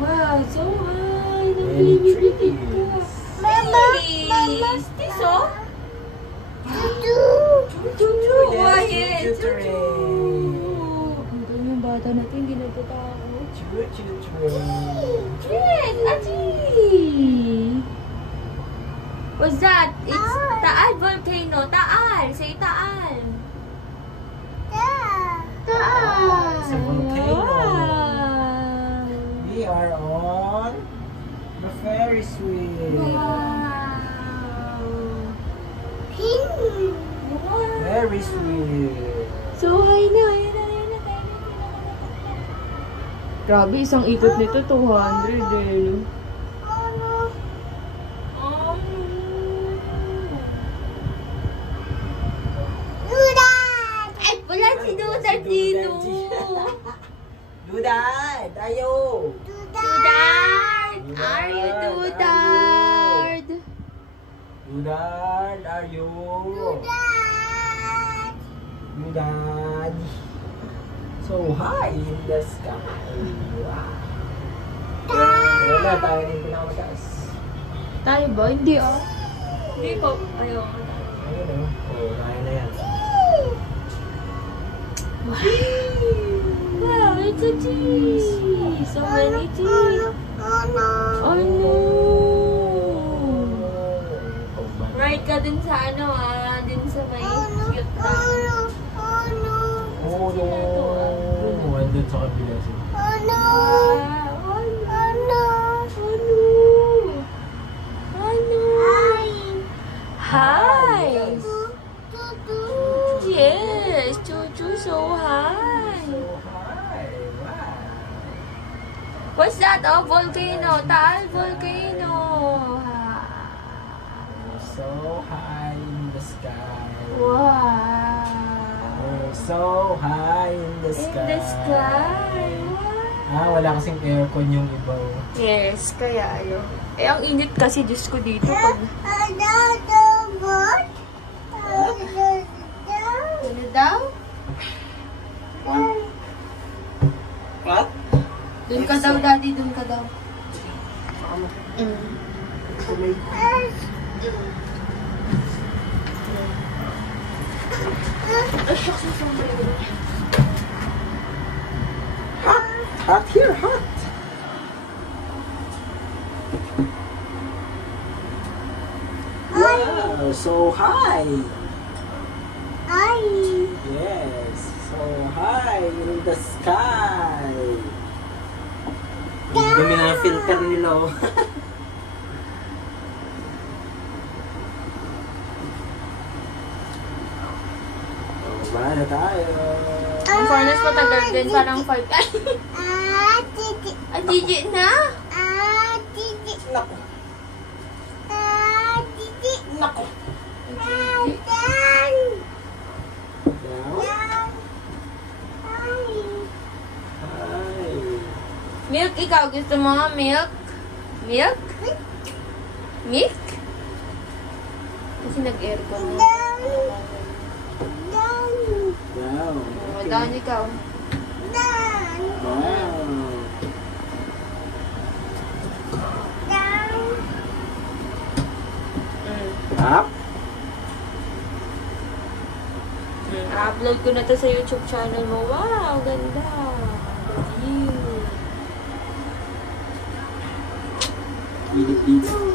Wow, so high. Nabilibibig ka. Mama, is this all? Chuchu. Wow, yes. Chuchu. Ang galing yung bata natin, hindi natatakot. Chuchu. Yes, Aji. What's that? It's Taal volcano. Taal. Say Taal. Taal. It's a volcano. Wow. We are on the Ferris wheel. Wow. Ferris wheel. So high na. Ayan na. Grabe, isang ikot nito 200 eh. Ay, wala si Dudad dito. Dudad, ayo. Dudad! Are you Dudad? Dudad, are you? Dudad. So high in the sky. Wow. Wala tayo din pinakamataas. Tayo ba? Hindi oh. Hindi po. Ayaw. Ayun o. Oo, kaya na yan. Wow, it's a cheese. So many cheese. Oh no. Right ka dun sa ano dun sa may cute lang. Oh no. Andun sa kabila siya. Hi. Yes, Chuchu, so high. So high. Wow. What's that? Oh, volcano. Taal volcano. So high in the sky. Wow. We're so high in the sky. In the sky. Wow. Wala kasing aircon yung iba. Yes, kaya ayun. Eh, ang init kasi, Diyos ko dito. Pag... Ano daw? What? Doon ka daw, Daddy. Doon ka daw. Hot! Hot here, hot! Wow, so high! Yes, so high in the sky! Ang dumi na ng filter nila oh. Baba na tayo! Ang furnace matagal din, parang 5. Ay, Gigi na? Naku! Naku! Milk, ikaw gusto mo milk? Milk? Milk? Kasi nag-aircon na. Wow! O, down ikaw. Wow! Up? I-upload ko na to sa YouTube channel mo. Wow, ganda. Pilip dito.